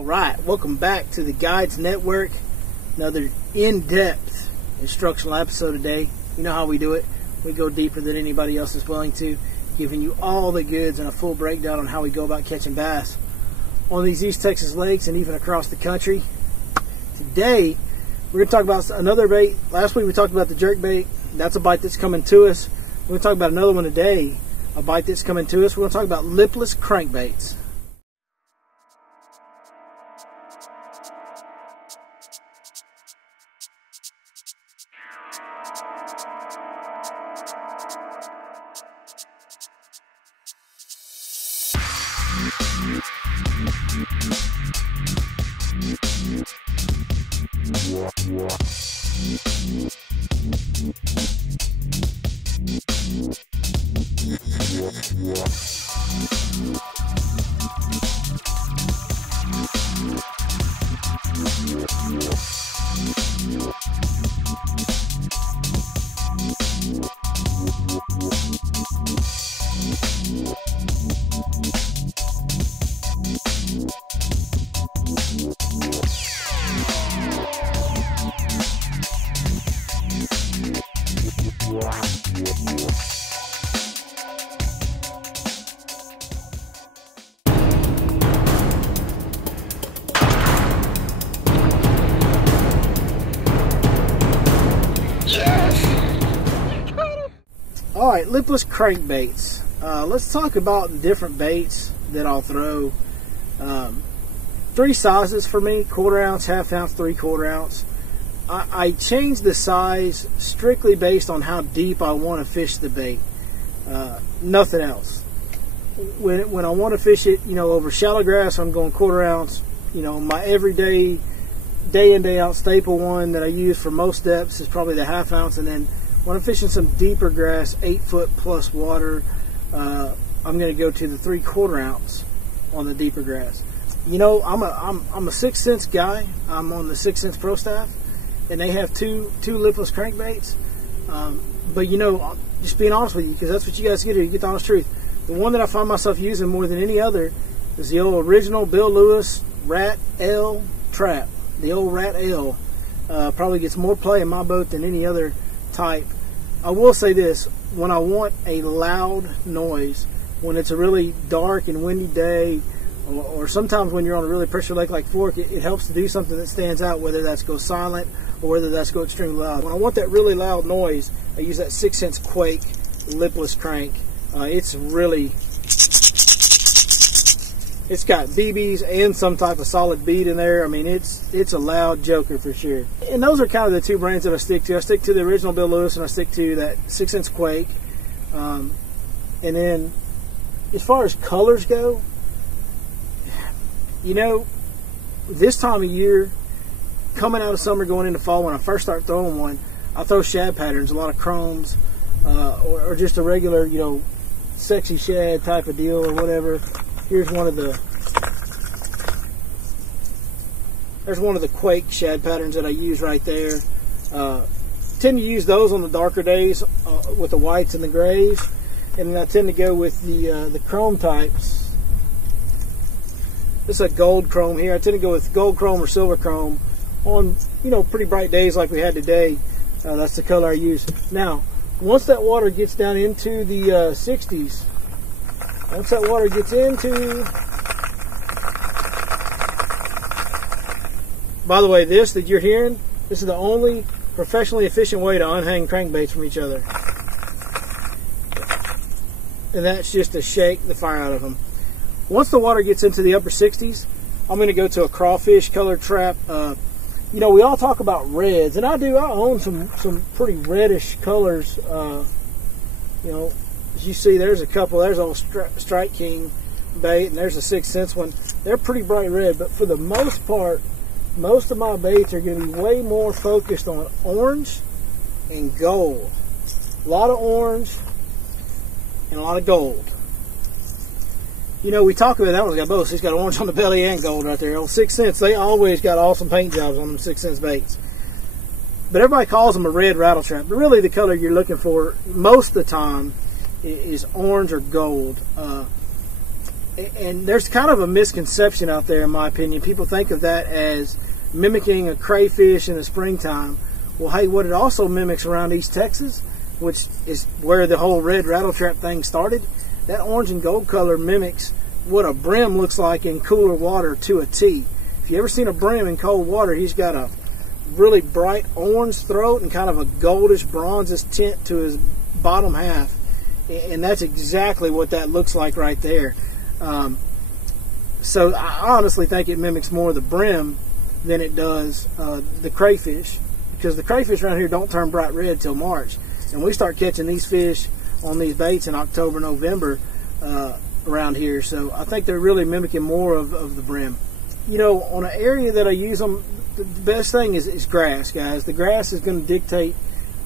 Alright, welcome back to the Guides Network. Another in-depth instructional episode today. You know how we do it. We go deeper than anybody else is willing to, giving you all the goods and a full breakdown on how we go about catching bass on these East Texas lakes and even across the country. Today, we're going to talk about another bait. Last week we talked about the jerk bait. That's a bite that's coming to us. We're going to talk about another one today, a bite that's coming to us. We're going to talk about lipless crankbaits. Alright, lipless crankbaits. Let's talk about the different baits that I'll throw. Three sizes for me: 1/4 ounce, 1/2 ounce, 3/4 ounce. I change the size strictly based on how deep I want to fish the bait. Nothing else. When I want to fish it, over shallow grass, I'm going 1/4 ounce. My everyday, day in, day out staple one that I use for most depths is probably the 1/2 ounce, and then when I'm fishing some deeper grass, 8 foot plus water, I'm going to go to the 3/4 ounce on the deeper grass. I'm a 6th Sense guy. I'm on the 6th Sense Pro staff, and they have two lipless crankbaits. But just being honest with you, because that's what you guys get here. You get the honest truth. The one that I find myself using more than any other is the old original Bill Lewis Rat L trap. The old Rat L probably gets more play in my boat than any other type. I will say this: when I want a loud noise, when it's a really dark and windy day, or sometimes when you're on a really pressure lake like Fork, it helps to do something that stands out, whether that's go silent or whether that's go extremely loud. When I want that really loud noise, I use that 6th Sense Quake lipless crank. It's got BBs and some type of solid bead in there. I mean, it's a loud joker for sure. And those are kind of the two brands that I stick to. I stick to the original Bill Lewis, and I stick to that 6th Sense Quake. And then, as far as colors go, this time of year, coming out of summer, going into fall, when I first start throwing one, I throw shad patterns, a lot of chromes, or just a regular, sexy shad type of deal or whatever. Here's one of the Quake shad patterns that I use right there. Tend to use those on the darker days with the whites and the grays, and then I tend to go with the chrome types. This is a gold chrome here. I tend to go with gold chrome or silver chrome on pretty bright days like we had today. That's the color I use. Now, once that water gets down into the 60s. Once that water gets into... By the way, this that you're hearing, this is the only professionally efficient way to unhang crankbaits from each other. And that's just to shake the fire out of them. Once the water gets into the upper 60s, I'm going to go to a crawfish color trap. We all talk about reds, and I do. I own some pretty reddish colors. As you see, there's a couple. There's old Strike King bait, and there's a 6th Sense one. They're pretty bright red, but for the most part, most of my baits are going to be way more focused on orange and gold. A lot of orange and a lot of gold. We talk about that one's got both. He's got orange on the belly and gold right there. Old 6th Sense, they always got awesome paint jobs on them 6th Sense baits. But everybody calls them a red rattle trap. But really the color you're looking for most of the time is orange or gold. And there's kind of a misconception out there, in my opinion. People think of that as mimicking a crayfish in the springtime. Well, hey, what it also mimics around East Texas, which is where the whole red rattletrap thing started, that orange and gold color mimics what a brim looks like in cooler water to a T. If you ever seen a brim in cold water, he's got a really bright orange throat and kind of a goldish bronzish tint to his bottom half. And that's exactly what that looks like right there. So I honestly think it mimics more the brim than it does the crayfish, because the crayfish around here don't turn bright red till March, and we start catching these fish on these baits in October, November around here. So I think they're really mimicking more of the brim. You know, on an area that I use them, the best thing is grass, guys. The grass is going to dictate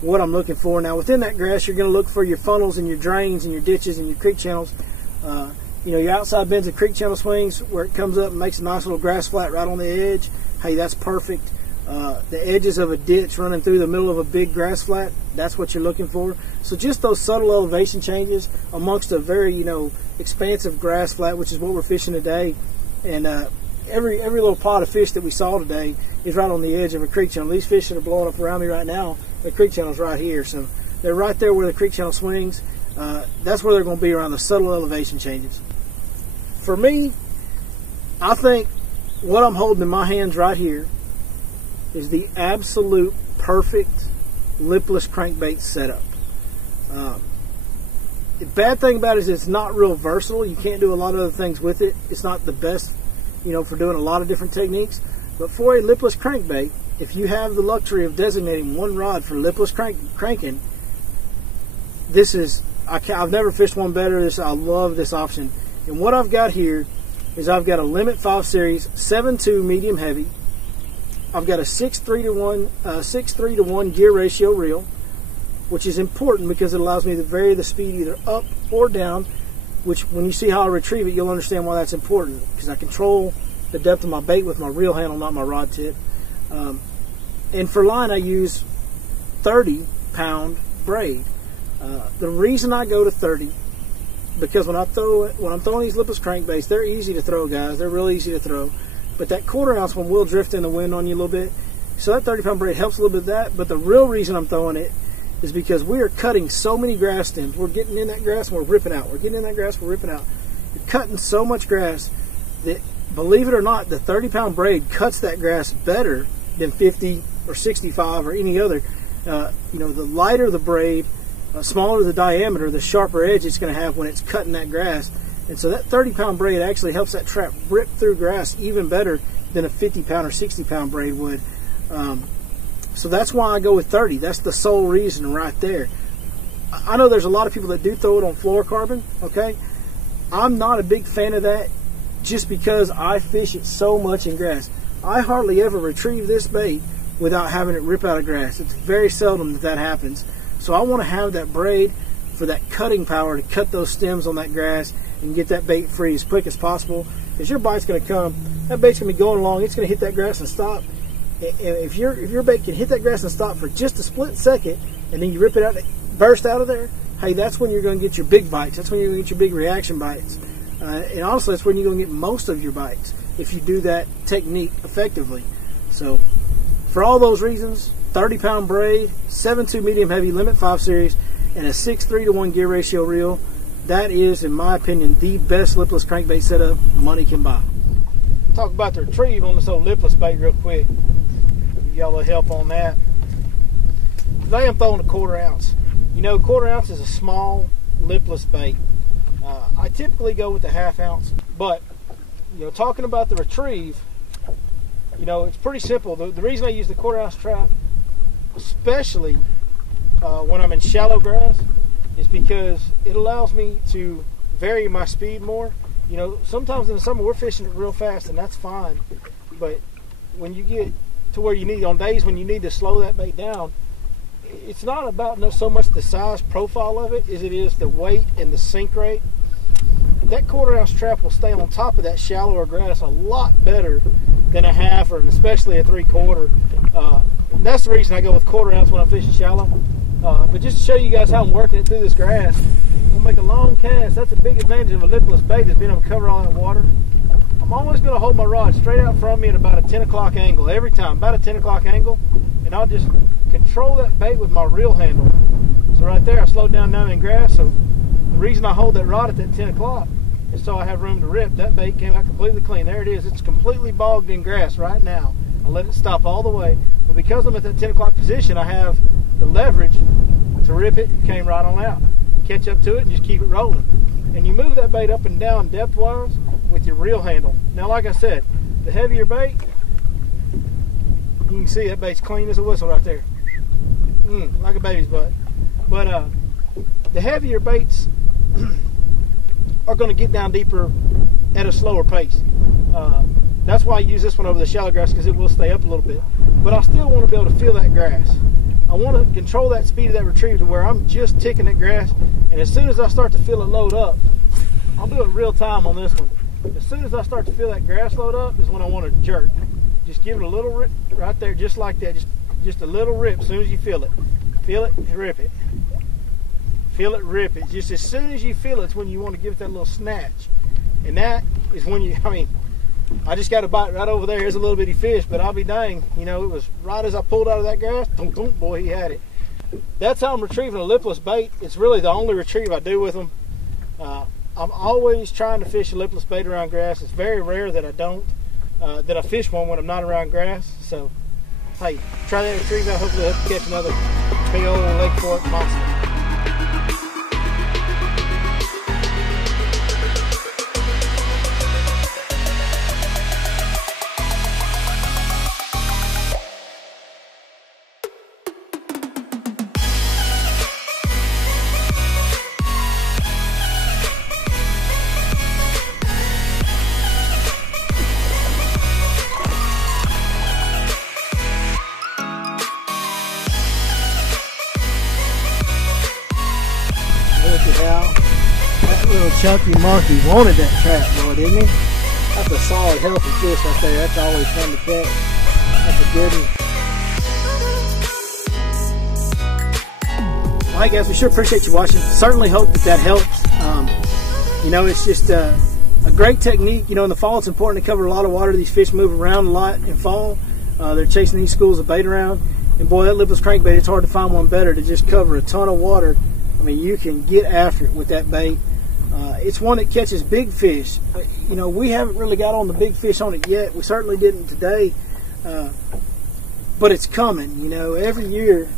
what I'm looking for. Now, within that grass, you're going to look for your funnels and your drains and your ditches and your creek channels. You know, your outside bends and creek channel swings where it comes up and makes a nice little grass flat right on the edge. Hey, that's perfect. The edges of a ditch running through the middle of a big grass flat, that's what you're looking for. So just those subtle elevation changes amongst a very, you know, expansive grass flat, which is what we're fishing today. And every little pot of fish that we saw today is right on the edge of a creek channel. These fish that are blowing up around me right now, the creek channel's right here. So they're right there where the creek channel swings. That's where they're going to be, around the subtle elevation changes. For me, I think what I'm holding in my hands right here is the absolute perfect lipless crankbait setup. The bad thing about it is it's not real versatile. You can't do a lot of other things with it. It's not the best, you know, for doing a lot of different techniques. But for a lipless crankbait, if you have the luxury of designating one rod for lipless cranking, this is, I've never fished one better. I love this option. And what I've got here is I've got a Limit 5 Series 7.2 medium heavy. I've got a 6.3 to 1 gear ratio reel, which is important because it allows me to vary the speed either up or down, which when you see how I retrieve it, you'll understand why that's important, because I control the depth of my bait with my reel handle, not my rod tip. And for line, I use 30-pound braid. The reason I go to 30, because when I'm throwing these lipless crankbaits, they're easy to throw, guys. They're really easy to throw. But that 1/4 ounce one will drift in the wind on you a little bit. So that 30-pound braid helps a little bit of that. But the real reason I'm throwing it is because we are cutting so many grass stems. We're getting in that grass and we're ripping out. We're getting in that grass, we're ripping out. You're cutting so much grass that, believe it or not, the 30-pound braid cuts that grass better than 50 or 65 or any other. You know, the lighter the braid, smaller the diameter, the sharper edge it's going to have when it's cutting that grass. And so that 30-pound braid actually helps that trap rip through grass even better than a 50-pound or 60-pound braid would. So that's why I go with 30. That's the sole reason right there. I know there's a lot of people that do throw it on fluorocarbon, okay? I'm not a big fan of that just because I fish it so much in grass. I hardly ever retrieve this bait without having it rip out of grass. It's very seldom that happens. So I want to have that braid for that cutting power to cut those stems on that grass and get that bait free as quick as possible. Because your bite's going to come, that bait's going to be going along, it's going to hit that grass and stop. And if your bait can hit that grass and stop for just a split second, and then you rip it out, burst out of there, hey, that's when you're going to get your big bites. That's when you're going to get your big reaction bites. And honestly, that's when you're going to get most of your bites if you do that technique effectively. So for all those reasons, 30-pound braid, 7.2 medium heavy Limit 5 Series, and a 6.3 to 1 gear ratio reel, that is, in my opinion, the best lipless crankbait setup money can buy. Talk about the retrieve on this old lipless bait real quick. Give y'all a little help on that. Today I'm throwing a 1/4 ounce. You know, 1/4 ounce is a small lipless bait. I typically go with the 1/2 ounce, but you know, talking about the retrieve, you know, it's pretty simple. The reason I use the 1/4 ounce trap, especially when I'm in shallow grass, is because it allows me to vary my speed more. You know, sometimes in the summer we're fishing it real fast, and that's fine. But when you get to where you need, on days when you need to slow that bait down, it's not about so much the size profile of it as it is the weight and the sink rate. That 1/4 ounce trap will stay on top of that shallower grass a lot better than a 1/2 or especially a 3/4. That's the reason I go with 1/4 ounce when I'm fishing shallow. But just to show you guys how I'm working it through this grass, We'll make a long cast. That's a big advantage of a lipless bait, is being able to cover all that water. I'm always going to hold my rod straight out from me at about a 10 o'clock angle every time, about a 10 o'clock angle, and I'll just control that bait with my reel handle. So right there, I slowed down now in grass. So the reason I hold that rod at that 10 o'clock is so I have room to rip. That bait came out completely clean. There it is. It's completely bogged in grass right now. I'll let it stop all the way. But because I'm at that 10 o'clock position, I have the leverage to rip it. It came right on out. Catch up to it and just keep it rolling. And you move that bait up and down depth-wise with your reel handle. Now, like I said, the heavier bait, you can see that bait's clean as a whistle right there. Like a baby's butt. But the heavier baits are going to get down deeper at a slower pace. That's why I use this one over the shallow grass, because it will stay up a little bit. But I still want to be able to feel that grass. I want to control that speed of that retrieve to where I'm just ticking that grass, and as soon as I start to feel it load up, I'll do it real time on this one. As soon as I start to feel that grass load up is when I want to jerk. Just give it a little rip right there, just like that. Just a little rip as soon as you feel it. Feel it, rip it. Feel it, rip it. Just as soon as you feel it's when you want to give it that little snatch. And that is when you, I just got a bite right over there. Here's a little bitty fish, but I'll be dang, it was right as I pulled out of that grass, boy, he had it. That's how I'm retrieving a lipless bait. It's really the only retrieve I do with them. I'm always trying to fish a lipless bait around grass. It's very rare that I don't, that I fish one when I'm not around grass. So, hey, try that retrieve out. Hopefully I'll catch another big old Lake Fork monster. That little chunky monkey wanted that trap, boy, didn't he? That's a solid, healthy fish right there. That's always fun to catch. That's a good one. Well, hey guys, we sure appreciate you watching. Certainly hope that helps. It's just a great technique. In the fall it's important to cover a lot of water. These fish move around a lot in fall. They're chasing these schools of bait around. And boy, that lipless crankbait, it's hard to find one better to just cover a ton of water. You can get after it with that bait. It's one that catches big fish. We haven't really got on the big fish on it yet. We certainly didn't today. But it's coming. Every year,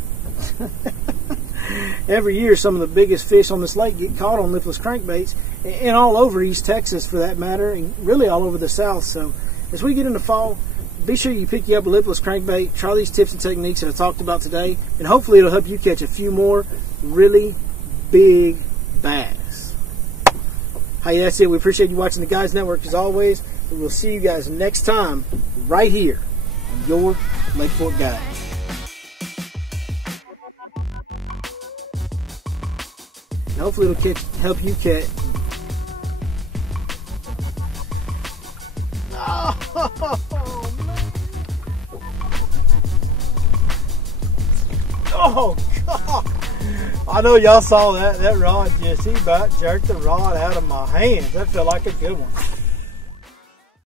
some of the biggest fish on this lake get caught on lipless crankbaits, and all over East Texas for that matter, and really all over the South. So as we get into fall, be sure you pick you up a lipless crankbait. Try these tips and techniques that I talked about today, and hopefully it'll help you catch a few more really big bass. Hey, that's it. We appreciate you watching the Guys Network as always. We will see you guys next time right here on Your Lake Fork Guide. And hopefully it'll help you catch. Oh God! I know y'all saw that rod, Jesse, about jerked the rod out of my hands. That felt like a good one.